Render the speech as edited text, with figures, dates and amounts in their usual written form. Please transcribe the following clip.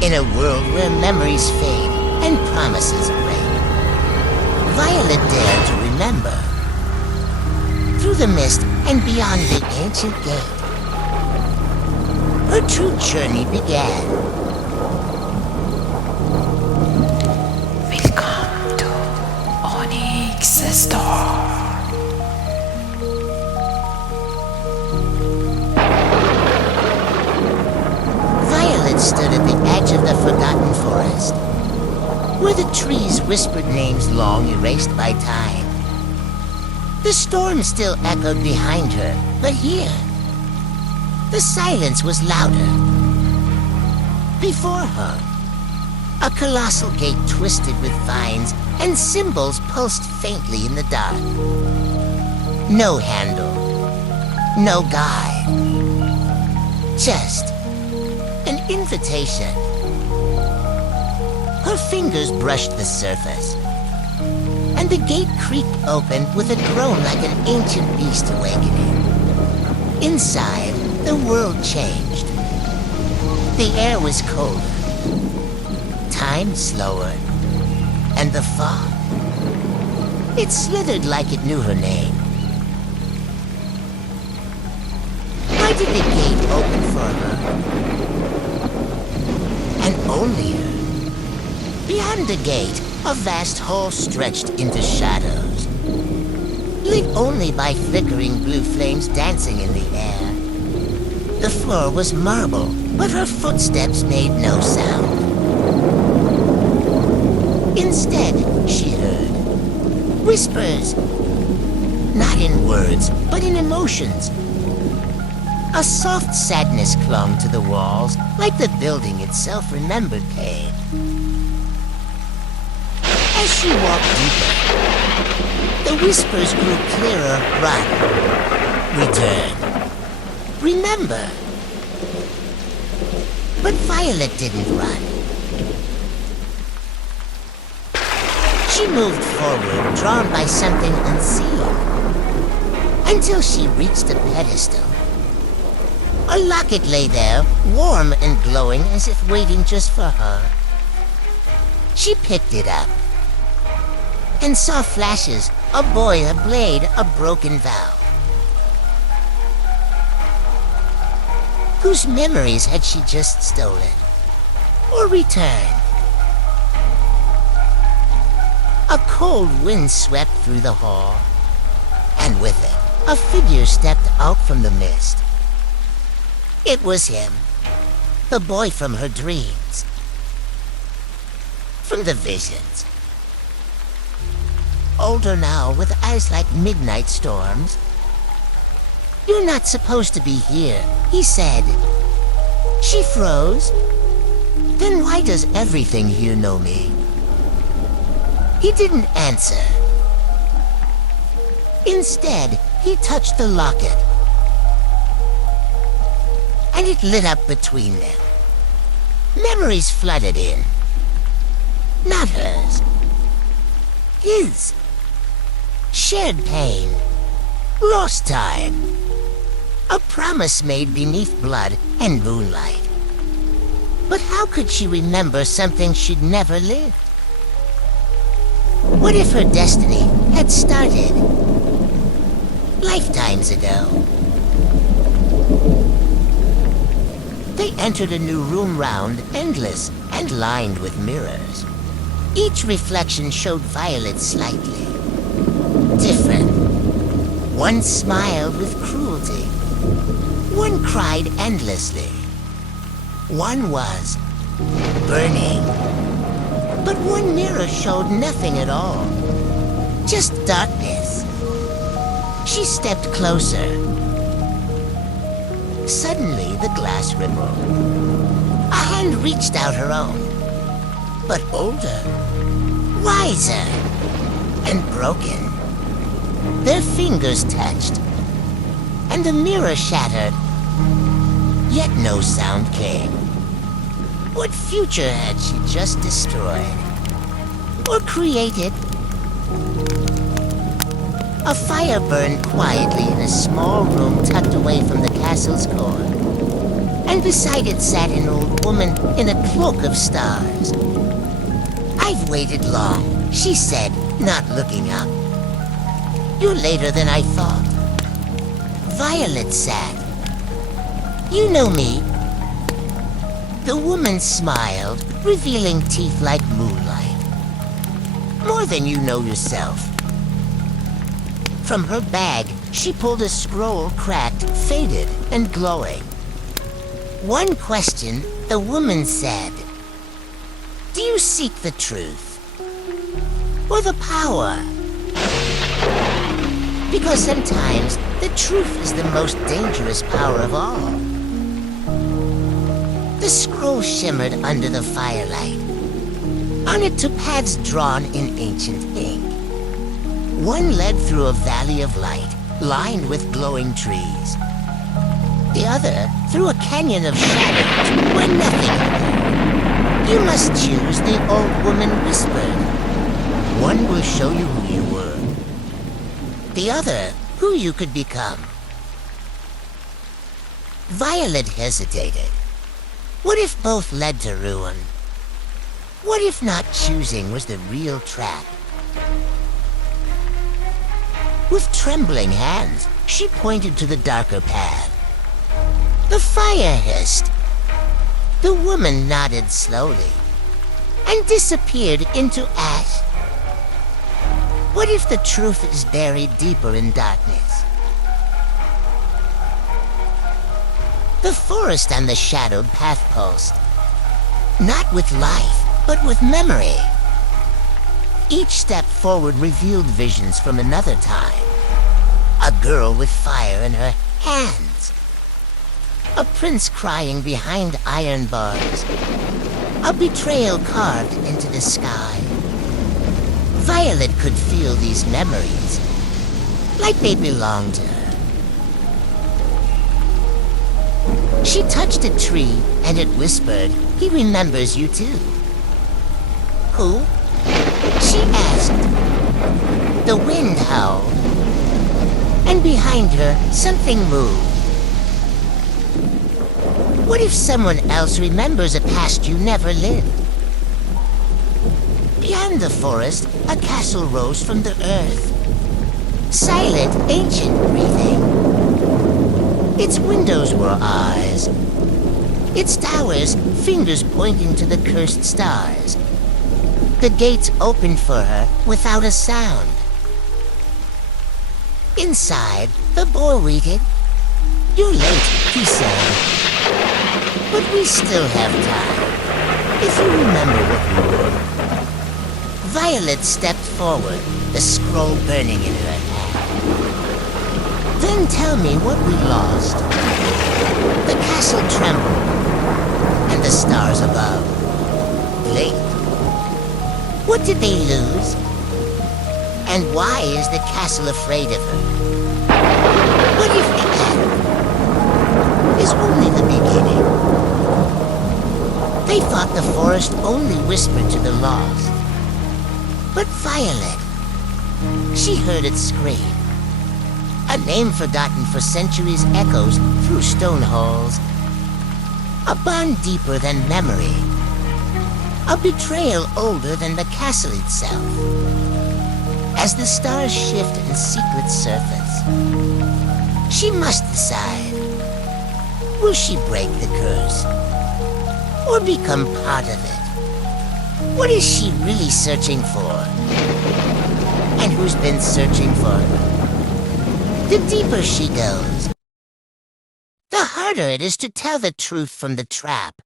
In a world where memories fade and promises break, Violet dared to remember. Through the mist and beyond the ancient gate, her true journey began. Welcome to Onyx Storm. Violet stood at the edge of the forgotten forest, where the trees whispered names long erased by time. The storm still echoed behind her, but here, the silence was louder. Before her, a colossal gate twisted with vines and symbols pulsed faintly in the dark. No handle, no guide, just an invitation. Her fingers brushed the surface, and the gate creaked open with a groan like an ancient beast awakening. Inside, the world changed. The air was colder, time slower, and the fog, it slithered like it knew her name. Why did the gate open for her? And only her. Beyond the gate, a vast hall stretched into shadows, lit only by flickering blue flames dancing in the air. The floor was marble, but her footsteps made no sound. Instead, she heard whispers, not in words, but in emotions. A soft sadness clung to the walls, like the building itself remembered pain. As she walked deeper, the whispers grew clearer. Run. Return. Remember. But Violet didn't run. She moved forward, drawn by something unseen, until she reached a pedestal. A locket lay there, warm and glowing as if waiting just for her. She picked it up and saw flashes, a boy, a blade, a broken vow. Whose memories had she just stolen or returned? A cold wind swept through the hall, and with it, a figure stepped out from the mist. It was him, the boy from her dreams, from the visions. Older now, with eyes like midnight storms. You're not supposed to be here, he said. She froze. Then why does everything here know me? He didn't answer. Instead, he touched the locket, and it lit up between them. Memories flooded in. Not hers. His. Shared pain. Lost time. A promise made beneath blood and moonlight. But how could she remember something she'd never lived? What if her destiny had started lifetimes ago? They entered a new room round, endless, and lined with mirrors. Each reflection showed Violet slightly different. One smiled with cruelty. One cried endlessly. One was burning. But one mirror showed nothing at all. Just darkness. She stepped closer. Suddenly, the glass rippled. A hand reached out her own. But older, wiser, and broken. Their fingers touched, and the mirror shattered. Yet no sound came. What future had she just destroyed? Or created? A fire burned quietly in a small room tucked away from the castle's core. and beside it sat an old woman in a cloak of stars. "I've waited long," she said, not looking up. "You're later than I thought." Violet sat. "You know me." The woman smiled, revealing teeth like moonlight. "More than you know yourself." From her bag, she pulled a scroll cracked, faded, and glowing. "One question," the woman said. "Do you seek the truth? Or the power? Because sometimes the truth is the most dangerous power of all." The scroll shimmered under the firelight. On it two paths drawn in ancient ink. One led through a valley of light, lined with glowing trees. The other through a canyon of shadows where nothing appeared. "You must choose," the old woman whispered. "One will show you who you were. The other, who you could become." Violet hesitated. What if both led to ruin? What if not choosing was the real trap? With trembling hands, she pointed to the darker path. The fire hissed. The woman nodded slowly and disappeared into ash. What if the truth is buried deeper in darkness? The forest and the shadowed path pulsed, not with life, but with memory. Each step forward revealed visions from another time. A girl with fire in her hands. A prince crying behind iron bars. A betrayal carved into the sky. Violet could feel these memories, like they belonged to her. She touched a tree, and it whispered, "He remembers you too." "Who?" she asked. The wind howled, and behind her, something moved. What if someone else remembers a past you never lived? Beyond the forest, a castle rose from the earth. Silent, ancient breathing. Its windows were eyes. Its towers, fingers pointing to the cursed stars. The gates opened for her without a sound. Inside, the boy waited. "You're late," he said. "But we still have time, if you remember what we were." Violet stepped forward, the scroll burning in her hand. "Then tell me what we lost." The castle trembled, and the stars above blinked. What did they lose? And why is the castle afraid of her? What if the end is only the beginning? They thought the forest only whispered to the lost. But Violet, she heard it scream. A name forgotten for centuries echoes through stone halls. A bond deeper than memory. A betrayal older than the castle itself. As the stars shift and secrets surface, she must decide. Will she break the curse? Or become part of it? What is she really searching for? And who's been searching for her? The deeper she goes, the harder it is to tell the truth from the trap.